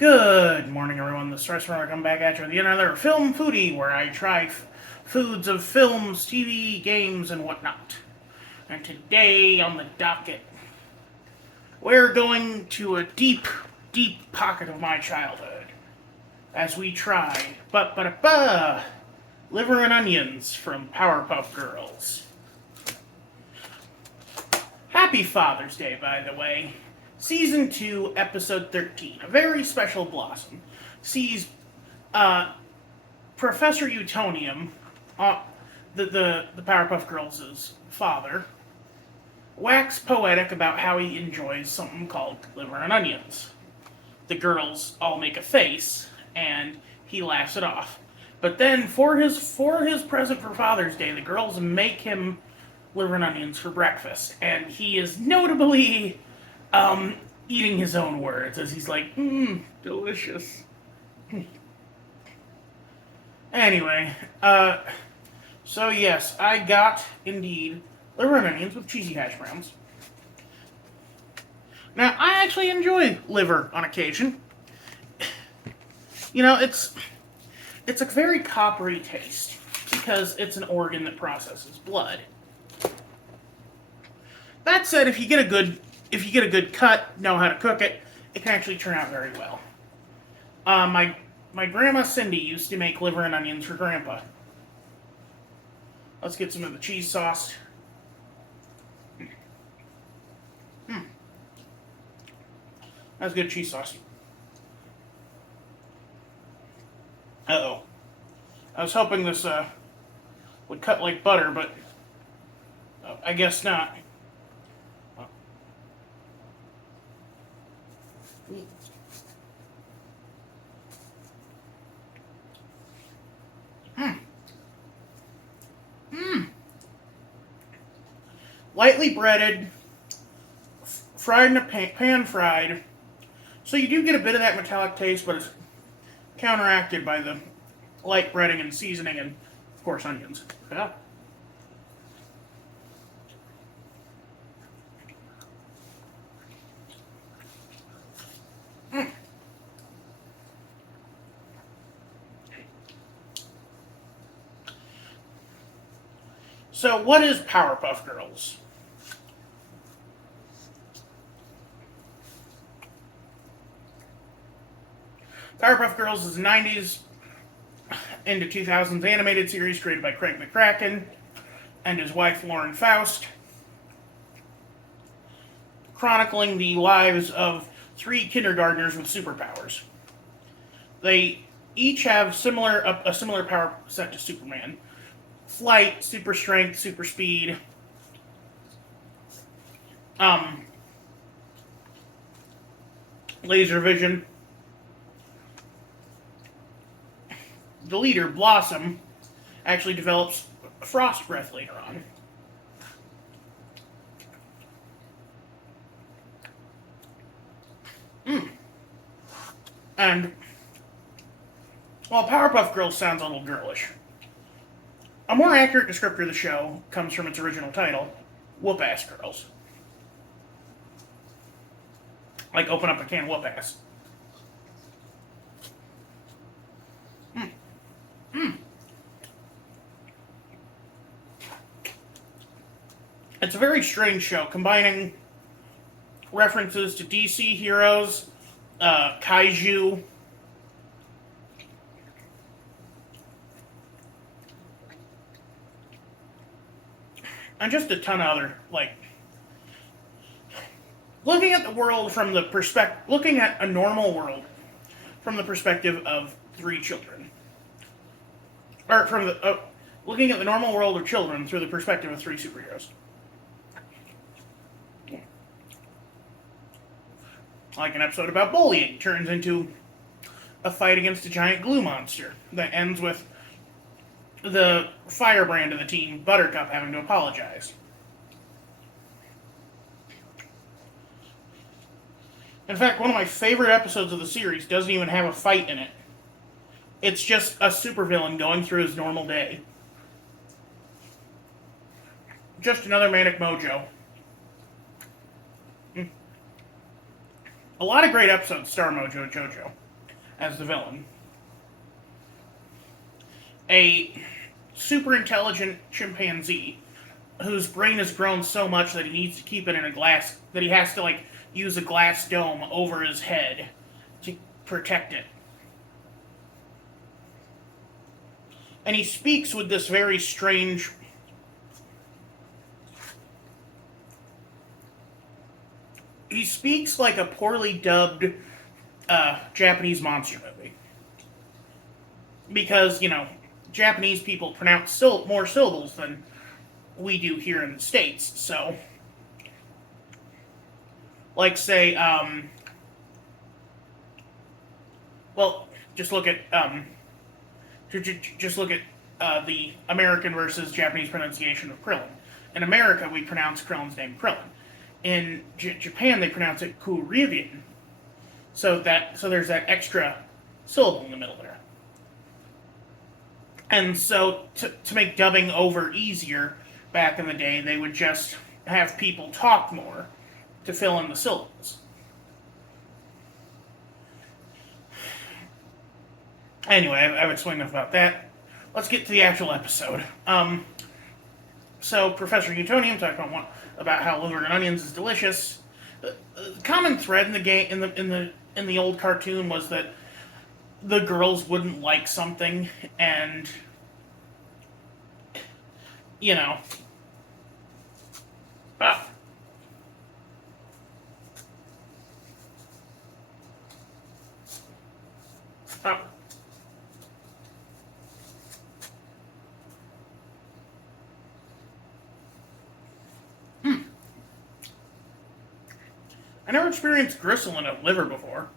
Good morning, everyone. This is Restaurant. Come back at you with another Film Foodie, where I try foods of films, TV, games, and whatnot. And today on the docket, we're going to a deep, deep pocket of my childhood as we try liver and onions from Powerpuff Girls. Happy Father's Day, by the way. Season 2, Episode 13, a very special blossom, sees Professor Utonium, the Powerpuff Girls' father, wax poetic about how he enjoys something called liver and onions. The girls all make a face, and he laughs it off. But then, for his present for Father's Day, the girls make him liver and onions for breakfast, and he is notably eating his own words as he's like, delicious. Anyway, so yes, I got, indeed, liver and onions with cheesy hash browns. Now, I actually enjoy liver on occasion. You know, it's a very coppery taste, because it's an organ that processes blood. That said, if you get a good cut, know how to cook it, it can actually turn out very well. My grandma Cindy used to make liver and onions for Grandpa. Let's get some of the cheese sauce. That's good cheese sauce. Uh-oh. I was hoping this would cut like butter, but I guess not. Lightly breaded, fried in a pan fried. So you do get a bit of that metallic taste, but it's counteracted by the light breading and seasoning and, of course, onions. Yeah. So, what is Powerpuff Girls? Powerpuff Girls is a 90s into 2000s animated series created by Craig McCracken and his wife Lauren Faust, chronicling the lives of three kindergartners with superpowers. They each have a similar power set to Superman. Flight, super strength, super speed. Laser vision. The leader, Blossom, actually develops frost breath later on. And while Powerpuff Girls sounds a little girlish, a more accurate descriptor of the show comes from its original title, Whoop-Ass Girls. Like open up a can of whoop-ass. It's a very strange show, combining references to DC heroes, kaiju, and just a ton of other, looking at the world from the looking at a normal world from the perspective of three children. Or looking at the normal world of children through the perspective of three superheroes. Like an episode about bullying turns into a fight against a giant glue monster that ends with the firebrand of the team, Buttercup, having to apologize. In fact, one of my favorite episodes of the series doesn't even have a fight in it. It's just a supervillain going through his normal day. Just another manic mojo. A lot of great episodes star Mojo and JoJo. as the villain. A super intelligent chimpanzee whose brain has grown so much that he needs to keep it in a glass, that he has to like use a glass dome over his head to protect it. And he speaks with this very strange, he speaks like a poorly dubbed Japanese monster movie. Because, Japanese people pronounce more syllables than we do here in the States. So, like, say, well, just look at, just look at the American versus Japanese pronunciation of Krillin. In America, we pronounce Krillin's name Krillin. In Japan, they pronounce it Kuririn. So there's that extra syllable in the middle there. And so to make dubbing over easier, back in the day, they would just have people talk more to fill in the syllables. Anyway, I've explained enough about that. Let's get to the actual episode. So Professor Utonium talked about how liver and onions is delicious. The common thread in the game in the old cartoon was that the girls wouldn't like something, and ah. Ah. I never experienced gristle in a liver before.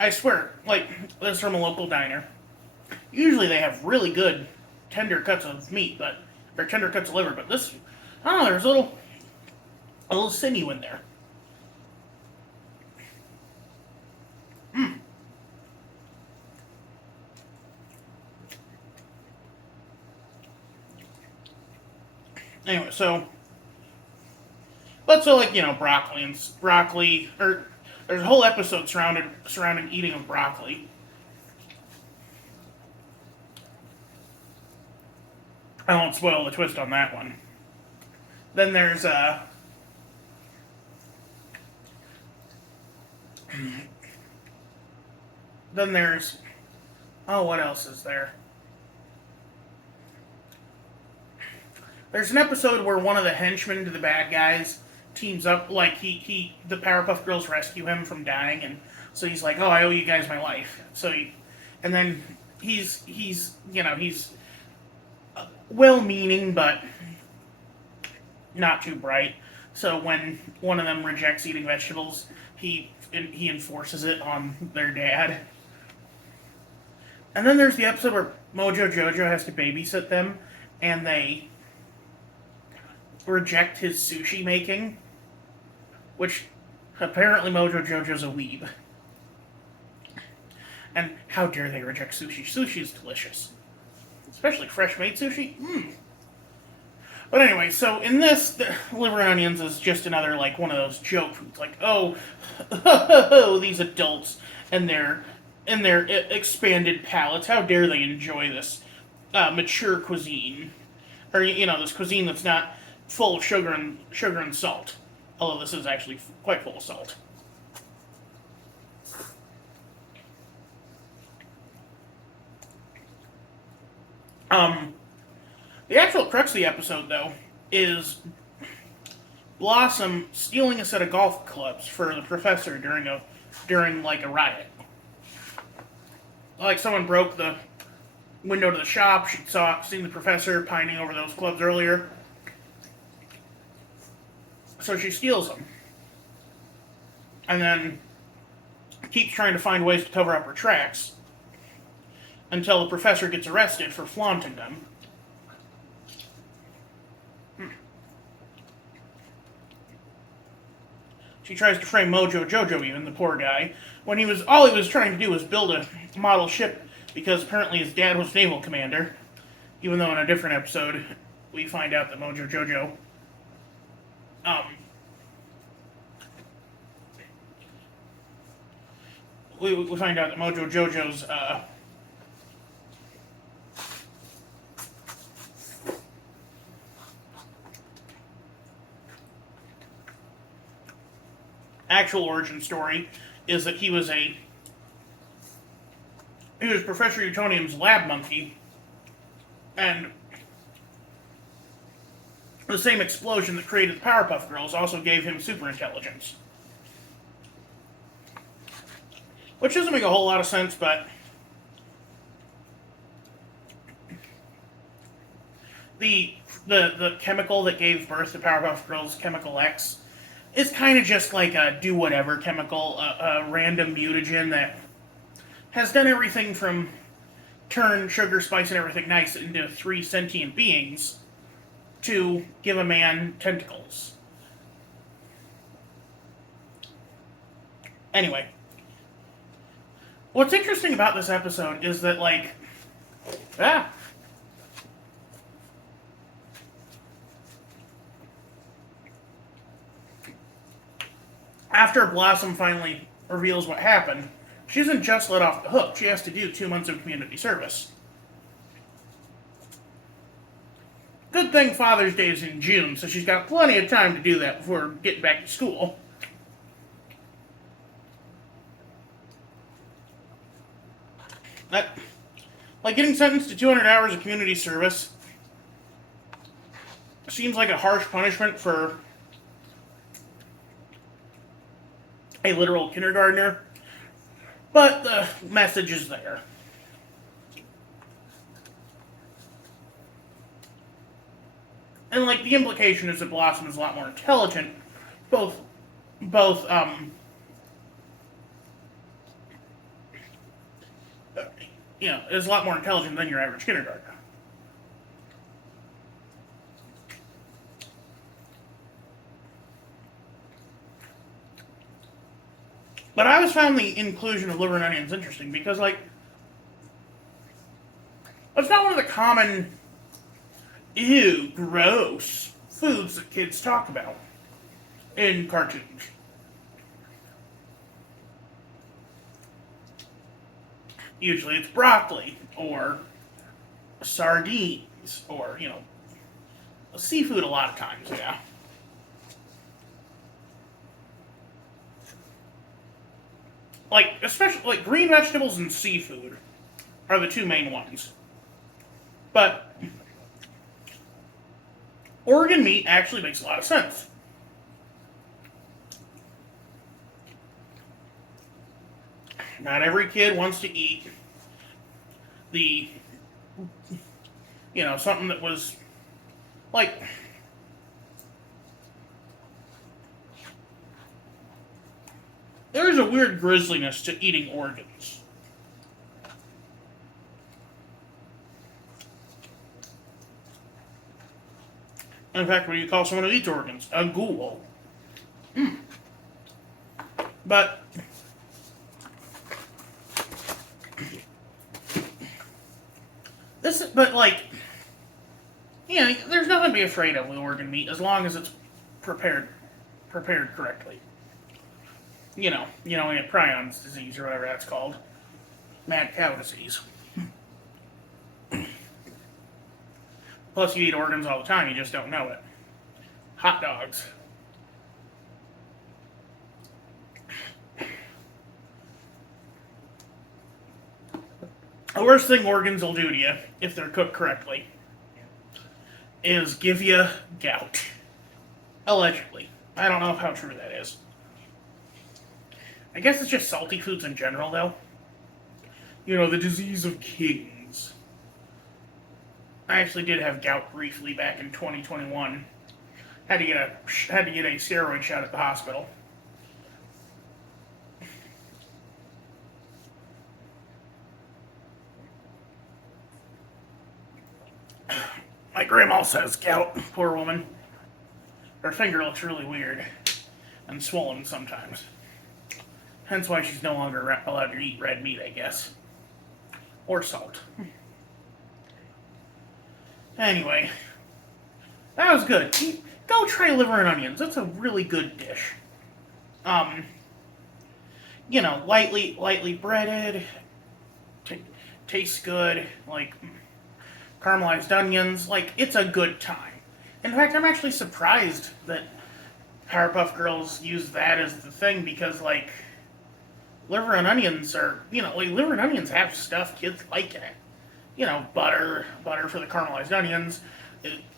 I swear, like, this is from a local diner. Usually they have really good tender cuts of meat, or tender cuts of liver, but this, I don't know, there's a little sinew in there. Anyway, so let's say, like, broccoli, or there's a whole episode surrounding eating of broccoli. I won't spoil the twist on that one. Then there's what else is there? There's an episode where one of the henchmen to the bad guys teams up, like the Powerpuff Girls rescue him from dying, and so he's like, "Oh, I owe you guys my life." So and then he's well-meaning but not too bright. So when one of them rejects eating vegetables, he enforces it on their dad. And then there's the episode where Mojo Jojo has to babysit them, and they reject his sushi making, which apparently Mojo Jojo's a weeb. And how dare they reject sushi? Sushi is delicious. Especially fresh-made sushi. But anyway, so in this, the liver and onions is just another, like, one of those joke foods. Like, oh, these adults and their expanded palates, how dare they enjoy this mature cuisine. Or, this cuisine that's not full of sugar and salt. Although this is actually quite full of salt. The actual crux of the episode, though, is Blossom stealing a set of golf clubs for the professor during a riot. Like, someone broke the window to the shop. She'd seen the professor pining over those clubs earlier. So she steals them. And then keeps trying to find ways to cover up her tracks until the professor gets arrested for flaunting them. She tries to frame Mojo Jojo, even, the poor guy, when all he was trying to do was build a model ship because apparently his dad was naval commander. Even though in a different episode we find out that Mojo Jojo we find out that Mojo Jojo's actual origin story is that he was Professor Utonium's lab monkey, and the same explosion that created the Powerpuff Girls also gave him super intelligence. Which doesn't make a whole lot of sense, but the chemical that gave birth to Powerpuff Girls, Chemical X, is kind of just like a do-whatever chemical, a random mutagen that has done everything from turn sugar, spice, and everything nice into 3 sentient beings to give a man tentacles. Anyway, what's interesting about this episode is that, like, after Blossom finally reveals what happened, she isn't just let off the hook. She has to do 2 months of community service. Good thing Father's Day is in June, so she's got plenty of time to do that before getting back to school. Like getting sentenced to 200 hours of community service seems like a harsh punishment for a literal kindergartner, but the message is there. And, like, the implication is that Blossom is a lot more intelligent, both, is a lot more intelligent than your average kindergartner. But I always found the inclusion of liver and onions interesting because, like, it's not one of the common, ew, gross foods that kids talk about in cartoons. Usually it's broccoli, or sardines, or, seafood a lot of times, yeah. Like, especially, like, green vegetables and seafood are the 2 main ones. But organ meat actually makes a lot of sense. Not every kid wants to eat something that was, like, there's a weird grisliness to eating organs. In fact, what do you call someone who eats organs? A ghoul. But there's nothing to be afraid of with organ meat as long as it's prepared correctly. You get prions disease or whatever that's called. Mad cow disease. Plus, you eat organs all the time, you just don't know it. Hot dogs. The worst thing organs will do to you, if they're cooked correctly, is give you gout. Allegedly. I don't know how true that is. I guess it's just salty foods in general, though. The disease of kings. I actually did have gout briefly back in 2021. Had to get a steroid shot at the hospital. My grandma says gout, poor woman. Her finger looks really weird and swollen sometimes. Hence why she's no longer allowed to eat red meat, I guess. Or salt. Anyway, that was good. Go try liver and onions. That's a really good dish. lightly breaded, t- tastes good, like caramelized onions. Like, it's a good time. In fact, I'm actually surprised that Powerpuff Girls use that as the thing because, like, liver and onions are, like, liver and onions have stuff kids like it. Butter for the caramelized onions.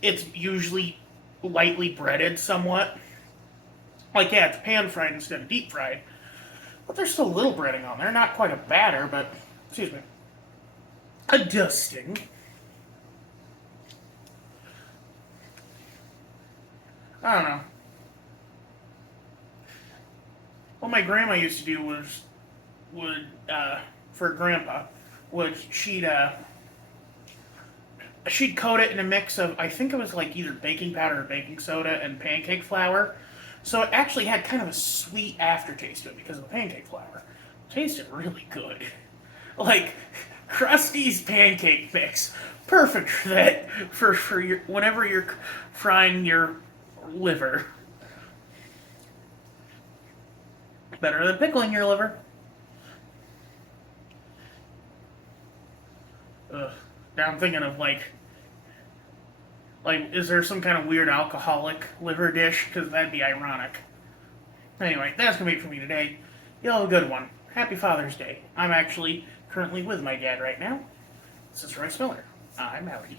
It's usually lightly breaded somewhat. Like, yeah, it's pan fried instead of deep fried, but there's still a little breading on there. Not quite a batter, but, excuse me, a dusting. I don't know. What my grandma used to do was, for grandpa, would she'd coat it in a mix of, I think it was like either baking powder or baking soda and pancake flour. So it actually had kind of a sweet aftertaste to it because of the pancake flour. It tasted really good. Like Krusty's pancake mix. Perfect for that for your whenever you're frying your liver. Better than pickling your liver. Ugh. Now I'm thinking of is there some kind of weird alcoholic liver dish? Because that'd be ironic. Anyway, that's gonna be it for me today. You all have a good one. Happy Father's Day. I'm actually currently with my dad right now. This is Royce Miller. I'm outie.